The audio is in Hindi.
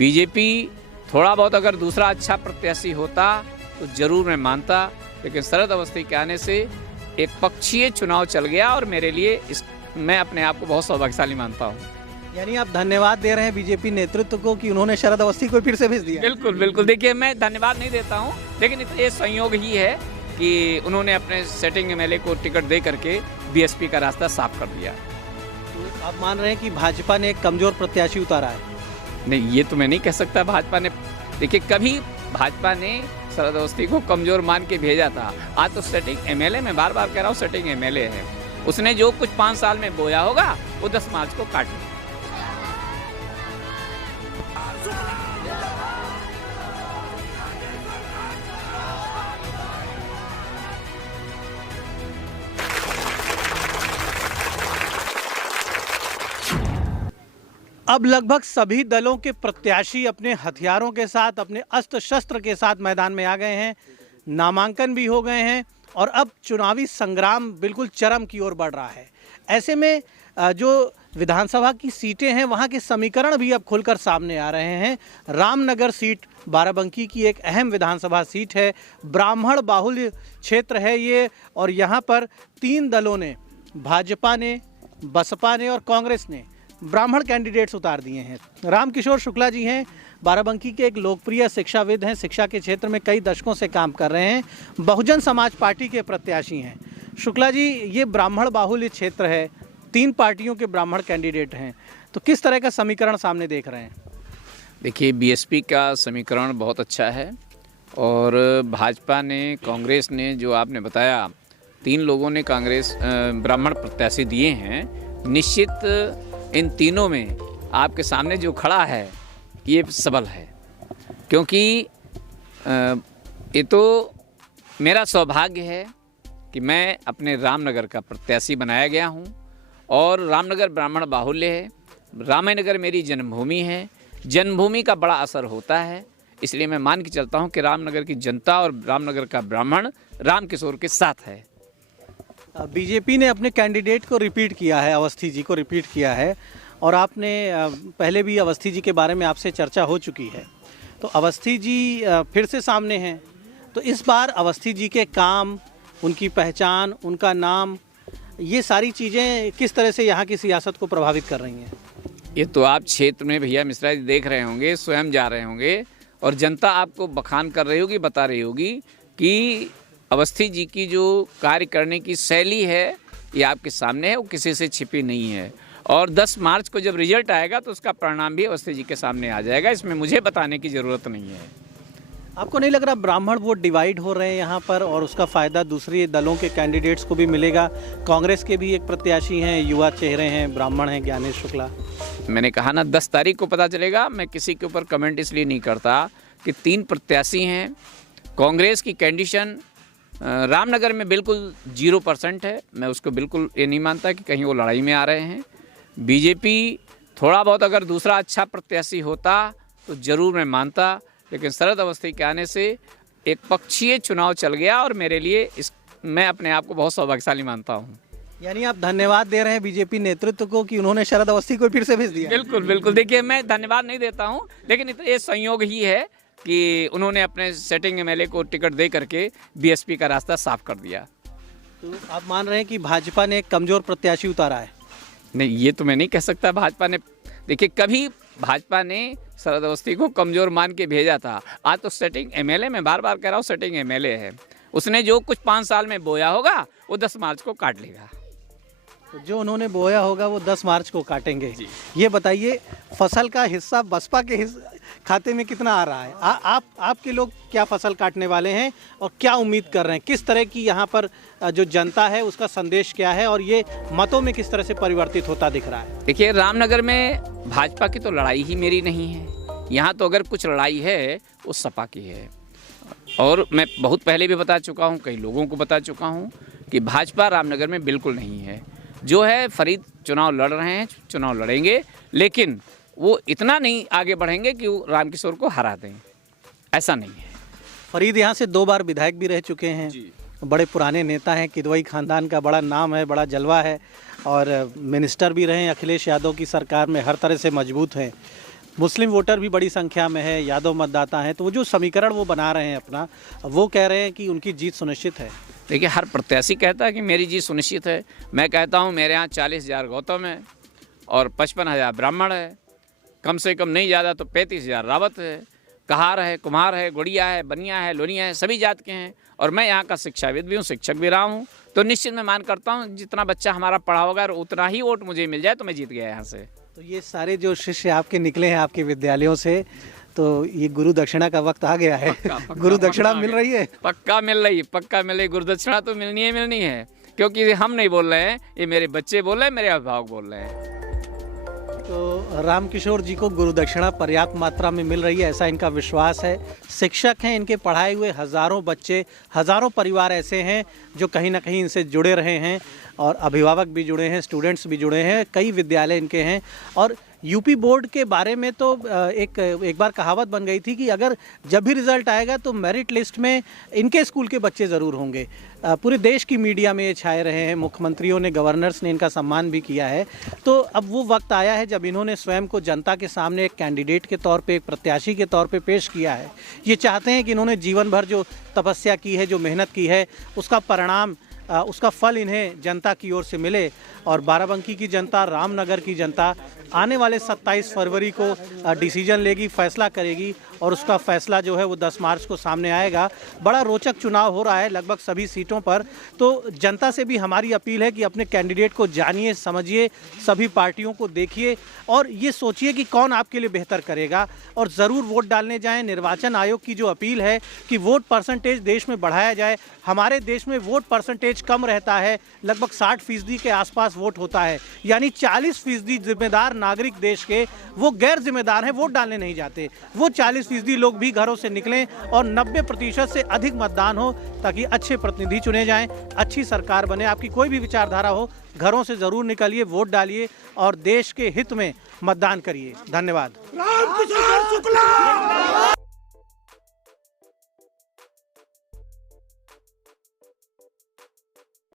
बीजेपी थोड़ा बहुत अगर दूसरा अच्छा प्रत्याशी होता तो जरूर मैं मानता, लेकिन शरद अवस्थी के आने से एक पक्षीय चुनाव चल गया और मेरे लिए मैं अपने आप को बहुत सौभाग्यशाली मानता हूँ। यानी आप धन्यवाद दे रहे हैं बीजेपी नेतृत्व को कि उन्होंने शरद अवस्थी को फिर से भेज दिया। बिल्कुल बिल्कुल, देखिए मैं धन्यवाद नहीं देता हूँ, लेकिन ये संयोग ही है कि उन्होंने अपने सेटिंग एमएलए को टिकट दे करके बीएसपी का रास्ता साफ कर दिया। तो आप मान रहे हैं कि भाजपा ने एक कमजोर प्रत्याशी उतारा है? नहीं, ये तो मैं नहीं कह सकता भाजपा ने। देखिए, कभी भाजपा ने शरद अवस्थी को कमजोर मान के भेजा था। आज तो सेटिंग एमएलए, मैं बार बार कह रहा हूँ, सेटिंग एमएलए है। उसने जो कुछ 5 साल में बोया होगा वो 10 मार्च को काट लेगा। अब लगभग सभी दलों के प्रत्याशी अपने हथियारों के साथ, अपने अस्त्र शस्त्र के साथ मैदान में आ गए हैं। नामांकन भी हो गए हैं और अब चुनावी संग्राम बिल्कुल चरम की ओर बढ़ रहा है। ऐसे में जो विधानसभा की सीटें हैं वहां के समीकरण भी अब खुलकर सामने आ रहे हैं। रामनगर सीट बाराबंकी की एक अहम विधानसभा सीट है, ब्राह्मण बाहुल्य क्षेत्र है ये, और यहाँ पर 3 दलों ने, भाजपा ने, बसपा ने और कांग्रेस ने ब्राह्मण कैंडिडेट्स उतार दिए हैं। रामकिशोर शुक्ला जी हैं, बाराबंकी के एक लोकप्रिय शिक्षाविद हैं, शिक्षा के क्षेत्र में कई दशकों से काम कर रहे हैं, बहुजन समाज पार्टी के प्रत्याशी हैं। शुक्ला जी, ये ब्राह्मण बाहुल्य क्षेत्र है, 3 पार्टियों के ब्राह्मण कैंडिडेट हैं, तो किस तरह का समीकरण सामने देख रहे हैं? देखिए, बीएसपी का समीकरण बहुत अच्छा है और भाजपा ने, कांग्रेस ने, जो आपने बताया 3 लोगों ने कांग्रेस ब्राह्मण प्रत्याशी दिए हैं। निश्चित इन तीनों में आपके सामने जो खड़ा है ये सबल है, क्योंकि ये तो मेरा सौभाग्य है कि मैं अपने रामनगर का प्रत्याशी बनाया गया हूँ और रामनगर ब्राह्मण बाहुल्य है। रामनगर मेरी जन्मभूमि है, जन्मभूमि का बड़ा असर होता है, इसलिए मैं मान के चलता हूँ कि रामनगर की जनता और रामनगर का ब्राह्मण रामकिशोर के साथ है। बीजेपी ने अपने कैंडिडेट को रिपीट किया है, अवस्थी जी को रिपीट किया है, और आपने पहले भी अवस्थी जी के बारे में आपसे चर्चा हो चुकी है, तो अवस्थी जी फिर से सामने हैं। तो इस बार अवस्थी जी के काम, उनकी पहचान, उनका नाम, ये सारी चीज़ें किस तरह से यहाँ की सियासत को प्रभावित कर रही हैं? ये तो आप क्षेत्र में भैया मिश्रा जी देख रहे होंगे, स्वयं जा रहे होंगे और जनता आपको बखान कर रही होगी, बता रही होगी कि अवस्थी जी की जो कार्य करने की शैली है ये आपके सामने है, वो किसी से छिपी नहीं है। और 10 मार्च को जब रिजल्ट आएगा तो उसका परिणाम भी अवस्थी जी के सामने आ जाएगा, इसमें मुझे बताने की ज़रूरत नहीं है। आपको नहीं लग रहा ब्राह्मण वोट डिवाइड हो रहे हैं यहाँ पर और उसका फ़ायदा दूसरी दलों के कैंडिडेट्स को भी मिलेगा? कांग्रेस के भी एक प्रत्याशी हैं, युवा चेहरे हैं, ब्राह्मण हैं, ज्ञानेश शुक्ला। मैंने कहा ना, 10 तारीख को पता चलेगा। मैं किसी के ऊपर कमेंट इसलिए नहीं करता कि 3 प्रत्याशी हैं। कांग्रेस की कंडीशन रामनगर में बिल्कुल 0% है, मैं उसको बिल्कुल ये नहीं मानता कि कहीं वो लड़ाई में आ रहे हैं। बीजेपी थोड़ा बहुत अगर दूसरा अच्छा प्रत्याशी होता तो ज़रूर मैं मानता, लेकिन शरद अवस्थी के आने से एक पक्षीय चुनाव चल गया और मेरे लिए मैं अपने आप को बहुत सौभाग्यशाली मानता हूँ। यानी आप धन्यवाद दे रहे हैं बीजेपी नेतृत्व को कि उन्होंने शरद अवस्थी को फिर से भेज दिया? बिल्कुल बिल्कुल, देखिए मैं धन्यवाद नहीं देता हूँ, लेकिन ये संयोग ही है कि उन्होंने अपने सेटिंग एमएलए को टिकट दे करके बीएसपी का रास्ता साफ कर दिया। तो आप मान रहे हैं कि भाजपा ने एक कमजोर प्रत्याशी उतारा है? नहीं, ये तो मैं नहीं कह सकता भाजपा ने। देखिए, कभी भाजपा ने शरद अवस्थी को कमजोर मान के भेजा था। आज तो सेटिंग एमएलए, मैं बार बार कह रहा हूँ, सेटिंग एमएलए है। उसने जो कुछ 5 साल में बोया होगा वो 10 मार्च को काट लेगा। तो जो उन्होंने बोया होगा वो 10 मार्च को काटेंगे। ये बताइए, फसल का हिस्सा बसपा के खाते में कितना आ रहा है? आपके लोग क्या फसल काटने वाले हैं और क्या उम्मीद कर रहे हैं? किस तरह की यहाँ पर जो जनता है उसका संदेश क्या है और ये मतों में किस तरह से परिवर्तित होता दिख रहा है? देखिए, रामनगर में भाजपा की तो लड़ाई ही मेरी नहीं है। यहाँ तो अगर कुछ लड़ाई है वो सपा की है, और मैं बहुत पहले भी बता चुका हूँ, कई लोगों को बता चुका हूँ कि भाजपा रामनगर में बिल्कुल नहीं है। जो है फरीद चुनाव लड़ रहे हैं, चुनाव लड़ेंगे, लेकिन वो इतना नहीं आगे बढ़ेंगे कि वो रामकिशोर को हरा दें, ऐसा नहीं है। फरीद यहाँ से 2 बार विधायक भी रह चुके हैं, बड़े पुराने नेता हैं, किदवई खानदान का बड़ा नाम है, बड़ा जलवा है, और मिनिस्टर भी रहे अखिलेश यादव की सरकार में, हर तरह से मजबूत हैं। मुस्लिम वोटर भी बड़ी संख्या में है, यादव मतदाता हैं, तो वो जो समीकरण वो बना रहे हैं अपना, वो कह रहे हैं कि उनकी जीत सुनिश्चित है। देखिए, हर प्रत्याशी कहता है कि मेरी जीत सुनिश्चित है। मैं कहता हूँ मेरे यहाँ 40,000 गौतम है और 55,000 ब्राह्मण है, कम से कम नहीं ज़्यादा तो 35,000 रावत है, कहार है, कुम्हार है, गुड़िया है, बनिया है, लोनिया है, सभी जात के हैं। और मैं यहाँ का शिक्षाविद भी हूँ, शिक्षक भी रहा हूँ, तो निश्चित मैं मान करता हूँ जितना बच्चा हमारा पढ़ा होगा और उतना ही वोट मुझे मिल जाए तो मैं जीत गया यहाँ से। तो ये सारे जो शिष्य आपके निकले हैं आपके विद्यालयों से, तो ये गुरु दक्षिणा का वक्त आ गया है। गुरु दक्षिणा मिल रही है? पक्का मिल रही, पक्का मिल रही। गुरु दक्षिणा तो मिलनी है, क्योंकि हम नहीं बोल रहे हैं, ये मेरे बच्चे बोल रहे हैं, मेरे अभिभावक बोल रहे हैं। तो रामकिशोर जी को गुरु दक्षिणा पर्याप्त मात्रा में मिल रही है, ऐसा इनका विश्वास है। शिक्षक हैं, इनके पढ़ाए हुए हज़ारों बच्चे, हज़ारों परिवार ऐसे हैं जो कहीं ना कहीं इनसे जुड़े रहे हैं, और अभिभावक भी जुड़े हैं, स्टूडेंट्स भी जुड़े हैं, कई विद्यालय इनके हैं। और यूपी बोर्ड के बारे में तो एक बार कहावत बन गई थी कि अगर जब भी रिज़ल्ट आएगा तो मेरिट लिस्ट में इनके स्कूल के बच्चे ज़रूर होंगे। पूरे देश की मीडिया में ये छाए रहे हैं, मुख्यमंत्रियों ने, गवर्नर्स ने इनका सम्मान भी किया है। तो अब वो वक्त आया है जब इन्होंने स्वयं को जनता के सामने एक कैंडिडेट के तौर पे, एक प्रत्याशी के तौर पे पेश किया है। ये चाहते हैं कि इन्होंने जीवन भर जो तपस्या की है, जो मेहनत की है, उसका परिणाम, उसका फल इन्हें जनता की ओर से मिले। और बाराबंकी की जनता, रामनगर की जनता आने वाले 27 फरवरी को डिसीजन लेगी, फैसला करेगी, और उसका फैसला जो है वो 10 मार्च को सामने आएगा। बड़ा रोचक चुनाव हो रहा है लगभग सभी सीटों पर। तो जनता से भी हमारी अपील है कि अपने कैंडिडेट को जानिए, समझिए, सभी पार्टियों को देखिए और ये सोचिए कि कौन आपके लिए बेहतर करेगा, और ज़रूर वोट डालने जाएं। निर्वाचन आयोग की जो अपील है कि वोट परसेंटेज देश में बढ़ाया जाए। हमारे देश में वोट परसेंटेज कम रहता है, लगभग 60% के आसपास वोट होता है, यानी 40% जिम्मेदार नागरिक देश के वो गैर जिम्मेदार हैं, वोट डालने नहीं जाते। वो 40% लोग भी घरों से निकलें और 90% से अधिक मतदान हो, ताकि अच्छे प्रतिनिधि चुने जाएं, अच्छी सरकार बने। आपकी कोई भी विचारधारा हो, घरों से ज़रूर निकलिए, वोट डालिए और देश के हित में मतदान करिए। धन्यवाद।